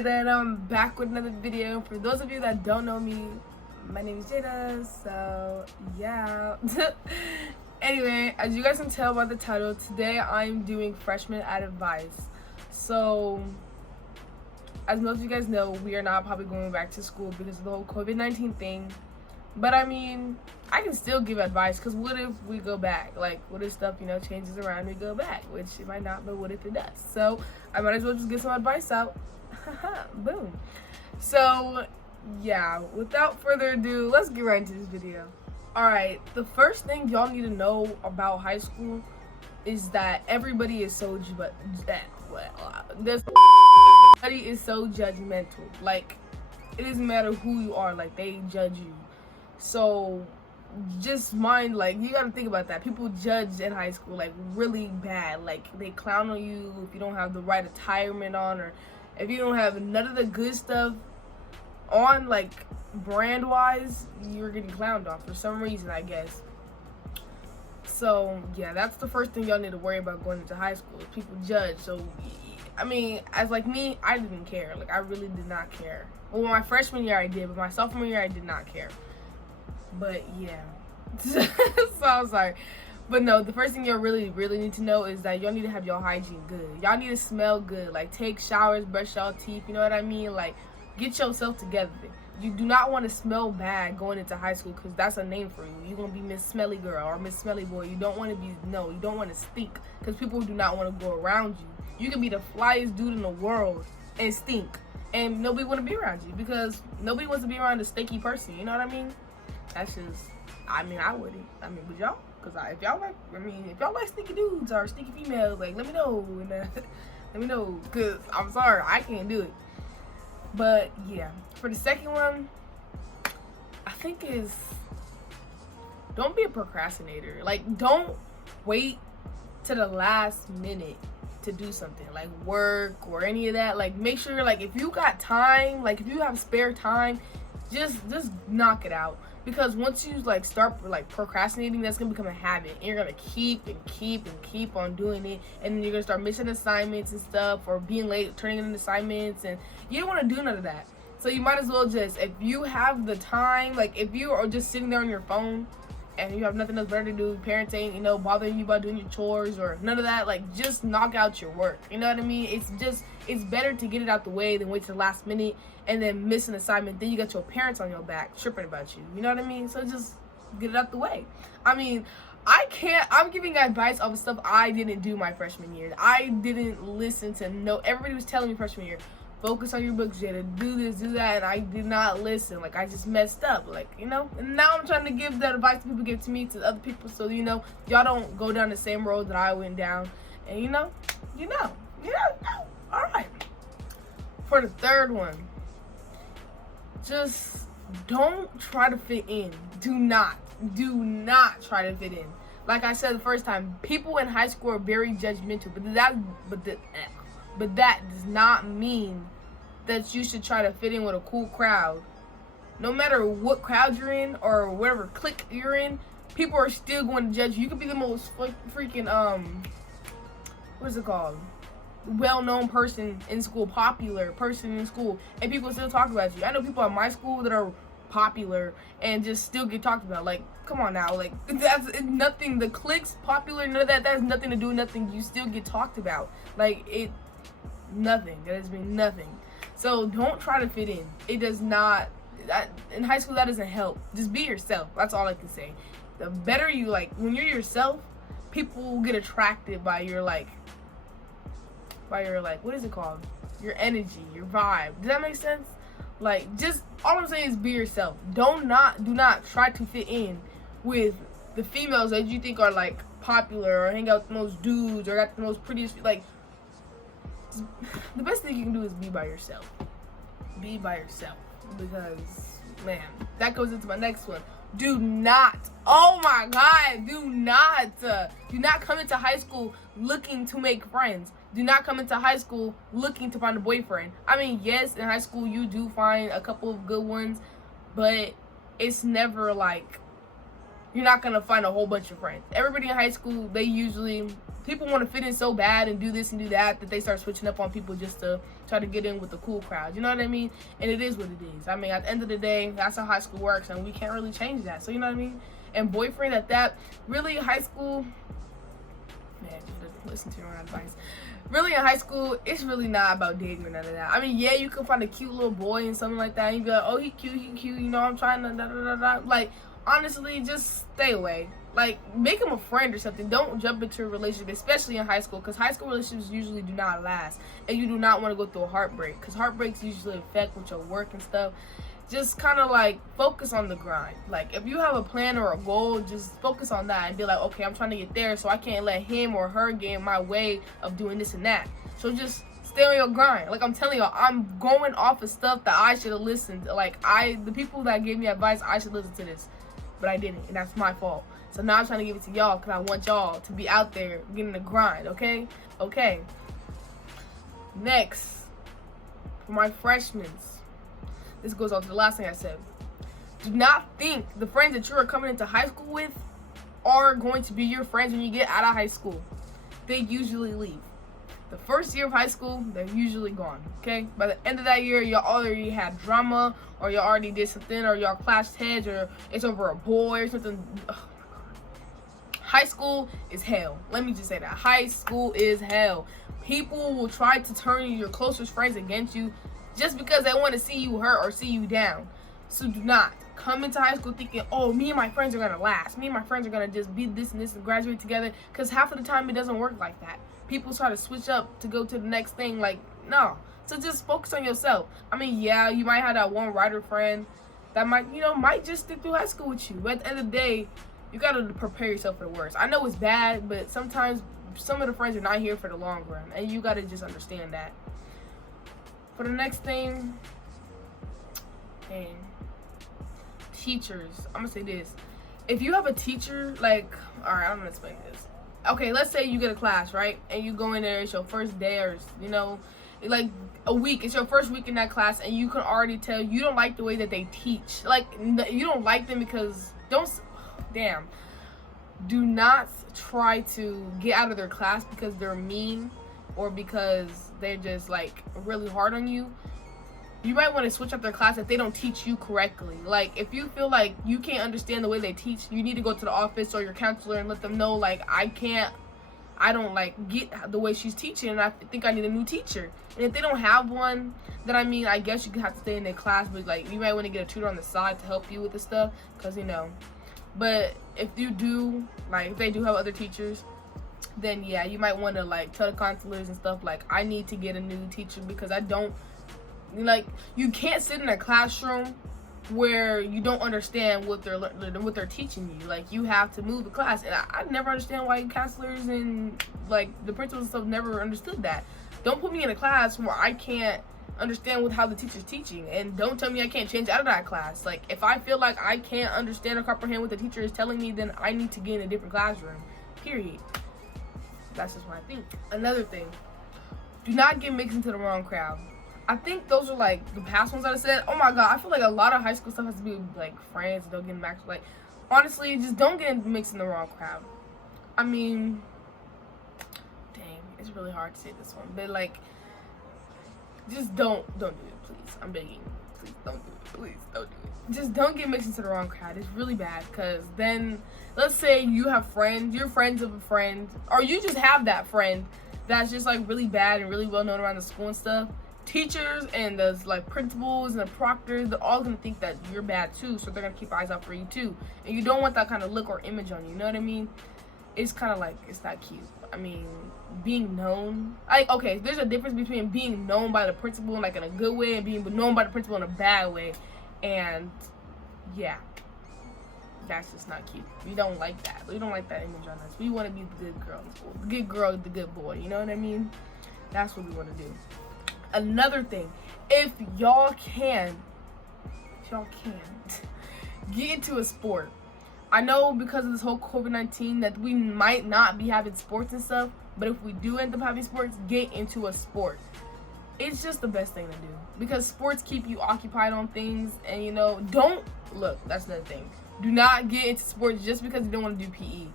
Alright, then I'm back with another video. For those of you that don't know me, my name is Jada, so yeah. Anyway, as you guys can tell by the title, today I'm doing freshman advice. So, as most of you guys know, we are not probably going back to school because of the whole COVID-19 thing. But I mean, I can still give advice, because what if we go back? Like, what if stuff, changes around, we go back? Which it might not, but what if it does? So, I might as well just get some advice out. Boom. So, yeah, without further ado, let's get right into this video. Alright, the first thing y'all need to know about high school is that everybody is so everybody is so judgmental. Like, it doesn't matter who you are, like, they judge you. So just mind, like, you gotta think about that. People judge in high school, like, really bad. Like, they clown on you if you don't have the right attire on, or if you don't have none of the good stuff on, like, brand wise, you're getting clowned on for some reason, I guess. So yeah, that's the first thing y'all need to worry about going into high school. People judge. So I mean, as like me, I didn't care. Like, I really did not care. Well, my freshman year I did, but my sophomore year I did not care. But yeah. So I'm sorry. But no, the first thing y'all really need to know is that y'all need to have your hygiene good. Y'all need to smell good. Like, take showers, brush y'all teeth, you know what I mean? Like, get yourself together. You do not want to smell bad going into high school, because that's a name for you. You're going to be Miss Smelly Girl or Miss Smelly Boy. You don't want to be, you don't want to stink, because people do not want to go around you. You can be the flyest dude in the world and stink, and nobody want to be around you, because nobody wants to be around a stinky person, you know what I mean? That's just, I mean, I wouldn't. I mean, would y'all? Because if y'all like stinky dudes or stinky females, like, let me know, and let me know, because I'm sorry, I can't do it. But yeah, for the second one, I think is, don't be a procrastinator. Like, don't wait to the last minute to do something, like work or any of that. Like, make sure, like, if you got time, like, if you have spare time, just knock it out. Because once you, like, start, like, procrastinating, that's gonna become a habit, and you're gonna keep on doing it, and then you're gonna start missing assignments and stuff, or being late turning in assignments, and you don't want to do none of that. So you might as well just, if you have the time, like, if you are just sitting there on your phone and you have nothing else better to do, parents ain't, bothering you about doing your chores or none of that, like, just knock out your work, you know what I mean? It's better to get it out the way than wait till the last minute and then miss an assignment. Then you got your parents on your back tripping about you, you know what I mean? So just get it out the way. I mean, I'm giving advice of stuff I didn't do my freshman year. I didn't listen to everybody was telling me freshman year, focus on your books, Jada, do this, do that, and I did not listen. Like, I just messed up, like, and now I'm trying to give that advice people give to me to other people, so y'all don't go down the same road that I went down, and all right. For the third one, just don't try to fit in. Do not try to fit in. Like I said the first time, people in high school are very judgmental, but that does not mean that you should try to fit in with a cool crowd. No matter what crowd you're in or whatever clique you're in, people are still going to judge you. You could be the most freaking what is it called? Well-known person in school, popular person in school, and people still talk about you. I know people at my school that are popular and just still get talked about. Like, come on now, like, that's nothing. The cliques popular, none of that has nothing to do with nothing. You still get talked about. Like, nothing. That has been nothing. So don't try to fit in. It does not. In high school, that doesn't help. Just be yourself. That's all I can say. The better you, like, when you're yourself, people will get attracted by your what is it called? Your energy, your vibe. Does that make sense? Like, just all I'm saying is be yourself. Do not try to fit in with the females that you think are, like, popular, or hang out with the most dudes, or got the most prettiest. Like, the best thing you can do is be by yourself. Be by yourself, because, man, that goes into my next one. Do not, oh my God, do not come into high school looking to make friends. Do not come into high school looking to find a boyfriend. I mean, yes, in high school you do find a couple of good ones, but it's never like, you're not gonna find a whole bunch of friends. Everybody in high school, they usually people want to fit in so bad and do this and do that they start switching up on people just to try to get in with the cool crowd. You know what I mean? And it is what it is. I mean, at the end of the day, that's how high school works, and we can't really change that. So you know what I mean? And boyfriend at that, really high school, man, just listen to your own advice. Really in high school, it's really not about dating or none of that. I mean, yeah, you can find a cute little boy and something like that, and you be like, oh, he cute, you know, I'm trying to da. Like, honestly, just stay away. Like, make him a friend or something. Don't jump into a relationship, especially in high school, because high school relationships usually do not last, and you do not want to go through a heartbreak, because heartbreaks usually affect with your work and stuff. Just kind of like focus on the grind. Like, if you have a plan or a goal, just focus on that and be like, okay, I'm trying to get there, so I can't let him or her get in my way of doing this and that. So just stay on your grind. Like, I'm telling y'all, I'm going off of stuff that I should have listened to. Like, the people that gave me advice, I should listen to this, but I didn't, and that's my fault. So now I'm trying to give it to y'all because I want y'all to be out there getting the grind, okay? Okay. Next, for my freshmen, this goes on to the last thing I said. Do not think the friends that you are coming into high school with are going to be your friends when you get out of high school. They usually leave. The first year of high school, they're usually gone, okay? By the end of that year, y'all already had drama, or y'all already did something, or y'all clashed heads, or it's over a boy or something. Oh my God. High school is hell. Let me just say that. High school is hell. People will try to turn your closest friends against you just because they want to see you hurt or see you down. So do not come into high school thinking, oh, me and my friends are going to last. Me and my friends are going to just be this and this and graduate together. Because half of the time it doesn't work like that. People try to switch up to go to the next thing. Like, no. So just focus on yourself. I mean, yeah, you might have that one writer friend that might just stick through high school with you. But at the end of the day, you got to prepare yourself for the worst. I know it's bad, but sometimes some of the friends are not here for the long run. And you got to just understand that. For the next thing, and teachers, I'm gonna say this. If you have a teacher, like, all right, I'm gonna explain this. Okay, let's say you get a class, right? And you go in there, it's your first day, or, like a week. It's your first week in that class, and you can already tell you don't like the way that they teach. Like, you don't like them because, do not try to get out of their class because they're mean or because they're just like really hard on you. You might want to switch up their class if they don't teach you correctly. Like, if you feel like you can't understand the way they teach, you need to go to the office or your counselor and let them know, like, I don't like get the way she's teaching, and I think I need a new teacher. And if they don't have one, then I guess you could have to stay in their class, but like you might want to get a tutor on the side to help you with the stuff, because but if you do, like, if they do have other teachers, then yeah, you might want to like tell the counselors and stuff, like, I need to get a new teacher because I don't, like, you can't sit in a classroom where you don't understand what they're teaching you. Like, you have to move the class, and I never understand why counselors and like the principals and stuff never understood that. Don't put me in a class where I can't understand how the teacher's teaching, and don't tell me I can't change out of that class. Like, if I feel like I can't understand or comprehend what the teacher is telling me, then I need to get in a different classroom, period. That's just what I think. Another thing, do not get mixed into the wrong crowd. I think those are like the past ones that I said. Oh my God, I feel like a lot of high school stuff has to be with, like, friends. Don't get mixed. Like, honestly, just don't get mixed in the wrong crowd. I mean, dang, it's really hard to say this one, but like, just don't do it, please. I'm begging. Please don't do it. Please don't do it. Just don't get mixed into the wrong crowd. It's really bad, because then, let's say you have friends, you're friends of a friend, or you just have that friend that's just like really bad and really well known around the school and stuff. Teachers and the like principals and the proctors, they're all gonna think that you're bad too, so they're gonna keep eyes out for you too. And you don't want that kind of look or image on you. You know what I mean? It's kind of like, it's not cute. I mean, being known, like, okay, there's a difference between being known by the principal like in a good way and being known by the principal in a bad way. And yeah, that's just not cute. We don't like that. We don't like that image on us. We want to be the good girl in school, the good girl, the good boy. You know what I mean? That's what we want to do. Another thing, if y'all can get into a sport. I know because of this whole COVID-19 that we might not be having sports and stuff, but if we do end up having sports, get into a sport. It's just the best thing to do, because sports keep you occupied on things, and that's another thing. Do not get into sports just because you don't want to do PE.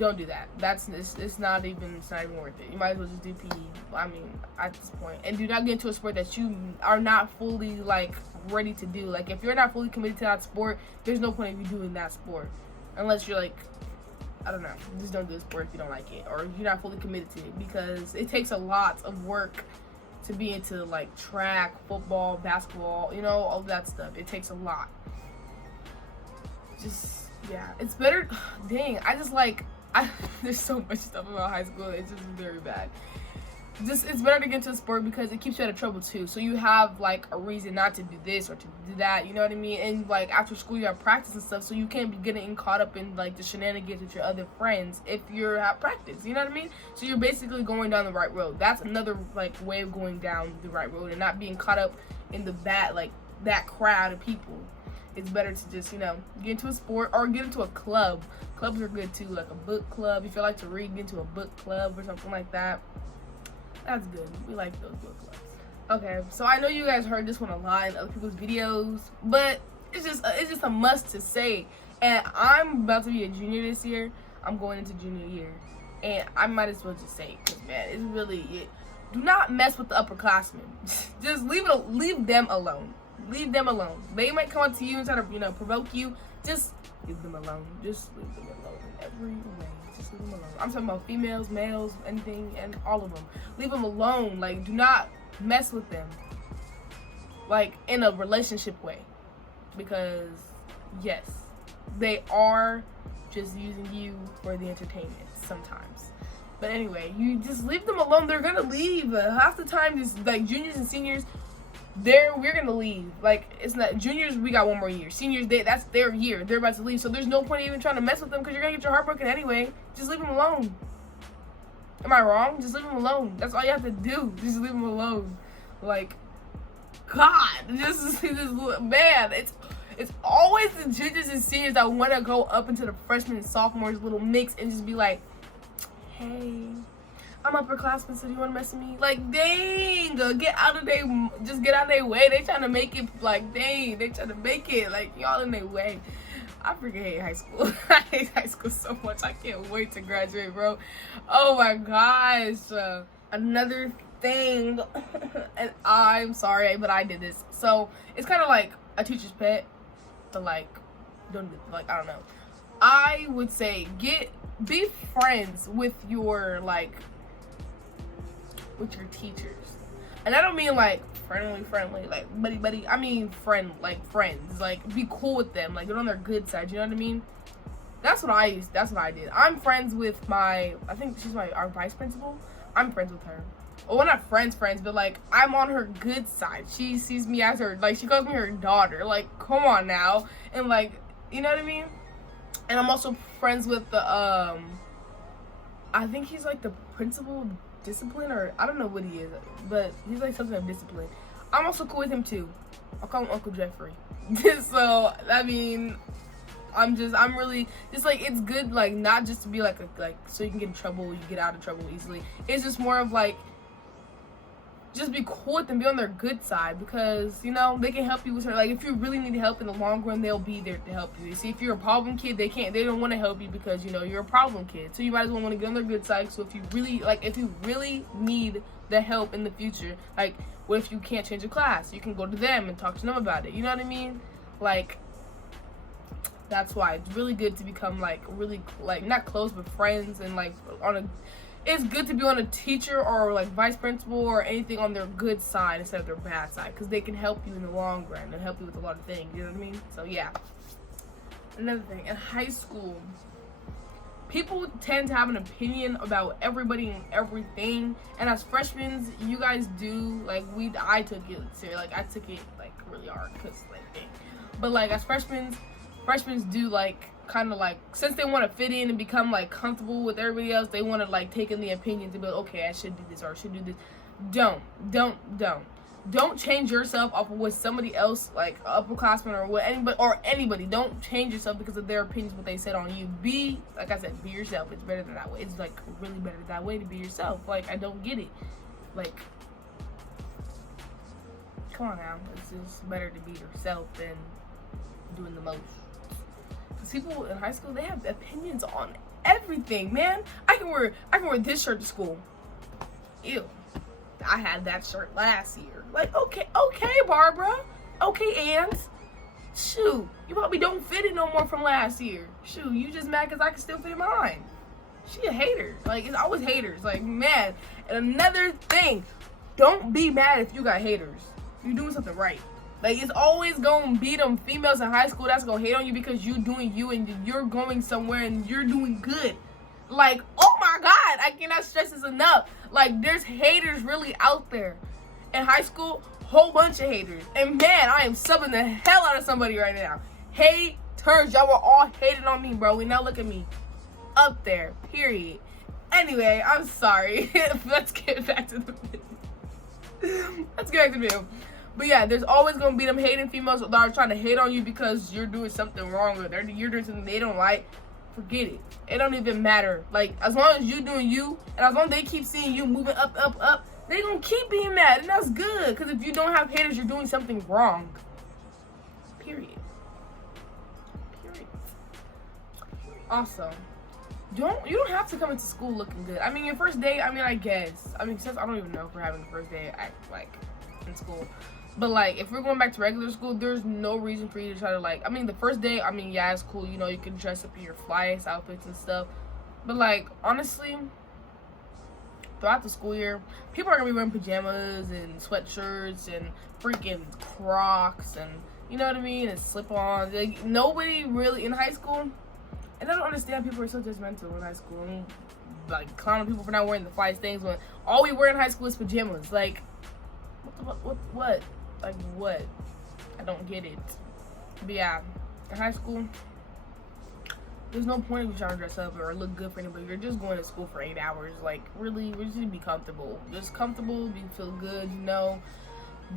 don't do that. It's not even worth it. You might as well just do PE. I mean, at this point, and do not get into a sport that you are not fully like ready to do. Like if you're not fully committed to that sport, there's no point of you doing that sport unless you're like, I don't know, just don't do the sport if you don't like it or if you're not fully committed to it, because it takes a lot of work to be into like track, football, basketball, you know, all that stuff. It takes a lot. Just, yeah, it's better. Dang, there's so much stuff about high school. It's just very bad. It's better to get into a sport because it keeps you out of trouble too. So you have like a reason not to do this or to do that, you know what I mean? And like after school you have practice and stuff, so you can't be getting caught up in like the shenanigans with your other friends if you're at practice, you know what I mean? So you're basically going down the right road. That's another like way of going down the right road and not being caught up in that crowd of people. It's better to just, you know, get into a sport or get into a club. Clubs are good too, like a book club. If you like to read, get into a book club or something like that. That's good. We like those book clubs. Okay, so I know you guys heard this one a lot in other people's videos, but it's just a must to say. And I'm about to be a junior this year. I'm going into junior year, and I might as well just say, cause man, it's really it. Do not mess with the upperclassmen. Just leave them alone. Leave them alone. They might come up to you and try to, you know, provoke you. Just leave them alone. Just leave them alone in every way. Just leave them alone. I'm talking about females, males, anything, and all of them. Leave them alone. Like, do not mess with them. Like, in a relationship way. Because, yes, they are just using you for the entertainment sometimes. But anyway, you just leave them alone. They're gonna leave. Half the time, just like juniors and seniors, we're gonna leave. Like, it's not juniors, we got one more year. Seniors, that's their year. They're about to leave. So there's no point even trying to mess with them because you're gonna get your heart broken anyway. Just leave them alone. Am I wrong? Just leave them alone. That's all you have to do. Just leave them alone. Like, God, just man, it's always the juniors and seniors that want to go up into the freshmen and sophomores little mix and just be like, hey, I'm upperclassmen, so do you want to mess with me? Like, dang, get out of their way. They trying to make it, like, dang, they trying to make it, like, y'all in their way. I freaking hate high school. I hate high school so much. I can't wait to graduate, bro. Oh my gosh. Another thing, and I'm sorry, but I did this. So it's kind of like a teacher's pet, but like, I don't know. I would say be friends with your with your teachers. And I don't mean like friendly, like buddy. I mean friends. Like, be cool with them. Like, get on their good side. You know what I mean? That's what I did. I'm friends with I think she's our vice principal. I'm friends with her. Well, we're not friends, but like, I'm on her good side. She sees me as her, like, she calls me her daughter. Like, come on now. And like, you know what I mean? And I'm also friends with the I think he's like the principal of discipline, or I don't know what he is, but he's like something of discipline. I'm also cool with him too. I'll call him Uncle Jeffrey. So I mean, I'm really just like, it's good, like, not just to be like so you can get in trouble, you get out of trouble easily. It's just more of like, just be cool with them, be on their good side, because, you know, they can help you with her. Like, if you really need help in the long run, they'll be there to help you. You see, if you're a problem kid, they don't want to help you because, you know, you're a problem kid. So you might as well want to get on their good side. So if you really need the help in the future, like, what if you can't change a class? You can go to them and talk to them about it. You know what I mean? Like, that's why it's really good to become like really, like, not close, but friends, and like it's good to be on a teacher or like vice principal or anything on their good side instead of their bad side, because they can help you in the long run and help you with a lot of things. You know what I mean? So yeah. Another thing, in high school, people tend to have an opinion about everybody and everything, and as freshmen, you guys do, like, I took it serious. Like, I took it like really hard, because like, dang. But like, as freshmen do, like, kind of like, since they want to fit in and become like comfortable with everybody else, they want to like take in the opinions and be like, okay, I should do this or I should do this. Don't change yourself off of what somebody else, like upperclassmen or anybody. Don't change yourself because of their opinions, what they said on you. Be, like I said, be yourself. It's better than that way. It's like really better that way to be yourself. Like, I don't get it. Like, come on now. It's just better to be yourself than doing the most. Because people in high school, they have opinions on everything, man. I can wear this shirt to school. Ew. I had that shirt last year. Like, okay, Barbara. Okay, Aunt. Shoot, you probably don't fit it no more from last year. Shoot, you just mad because I can still fit mine. She a hater. Like, it's always haters. Like, man. And another thing, don't be mad if you got haters. You're doing something right. Like, it's always gonna be them females in high school that's gonna hate on you because you doing you and you're going somewhere and you're doing good. Like, oh my God, I cannot stress this enough. Like, there's haters really out there. In high school, whole bunch of haters. And man, I am subbing the hell out of somebody right now. Haters, y'all were all hating on me, bro. And now look at me. Up there, period. Anyway, I'm sorry. Let's get back to the video. But yeah, there's always gonna be them hating females that are trying to hate on you because you're doing something wrong or you're doing something they don't like. Forget it. It don't even matter. Like, as long as you doing you, and as long as they keep seeing you moving up, they gonna keep being mad, and that's good. Because if you don't have haters, you're doing something wrong. Period. Also, you don't have to come into school looking good. I mean, your first day, I mean, I guess. I mean, since I don't even know if we're having the first day in school. But like, if we're going back to regular school, there's no reason for you to try to like, I mean, the first day, I mean, yeah, it's cool. You know, you can dress up in your flyest outfits and stuff. But like, honestly, throughout the school year, people are gonna be wearing pajamas and sweatshirts and freaking Crocs and, you know what I mean, and slip-ons. Like, nobody really in high school, and I don't understand people are so judgmental in high school and like clowning people for not wearing the flyest things when all we wear in high school is pajamas. Like, what? Like, what? I don't get it. But yeah, in high school, there's no point in trying to dress up or look good for anybody. You're just going to school for 8 hours. Like, really, we just need to be comfortable. Just comfortable, feel good, you know.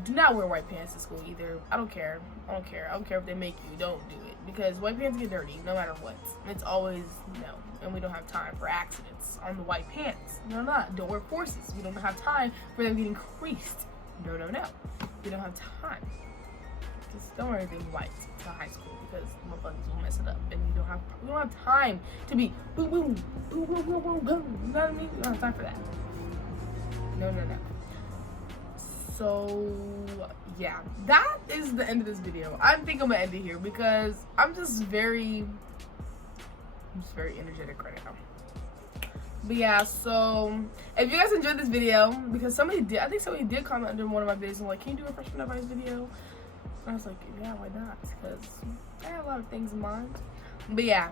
Do not wear white pants to school either. I don't care. I don't care if they make you. Don't do it. Because white pants get dirty no matter what. It's always no. And we don't have time for accidents on the white pants. No. Don't wear forces. We don't have time for them getting creased. No. We don't have time. Just don't wear anything white to high school because motherfuckers will mess it up, and we don't have time to be boom boom boom boom boom boom boom. You know what I mean? We don't have time for that. No. So yeah, that is the end of this video. I think I'm gonna end it here because I'm just very energetic right now. But yeah, so if you guys enjoyed this video, because I think somebody did comment under one of my videos and like, can you do a freshman advice video? And I was like, yeah, why not? Because I have a lot of things in mind. But yeah,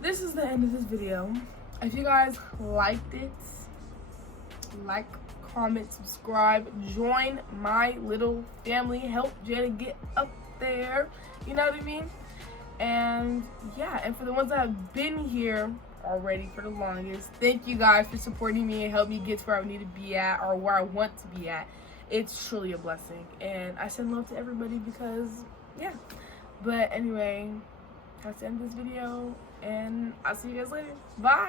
this is the end of this video. If you guys liked it, like, comment, subscribe, join my little family, help Jada get up there. You know what I mean? And yeah, and for the ones that have been here already for the longest, thank you guys for supporting me and helping me get to where I need to be at or where I want to be at. It's truly a blessing, and I send love to everybody because yeah. But anyway, that's the end of this video, and I'll see you guys later. Bye.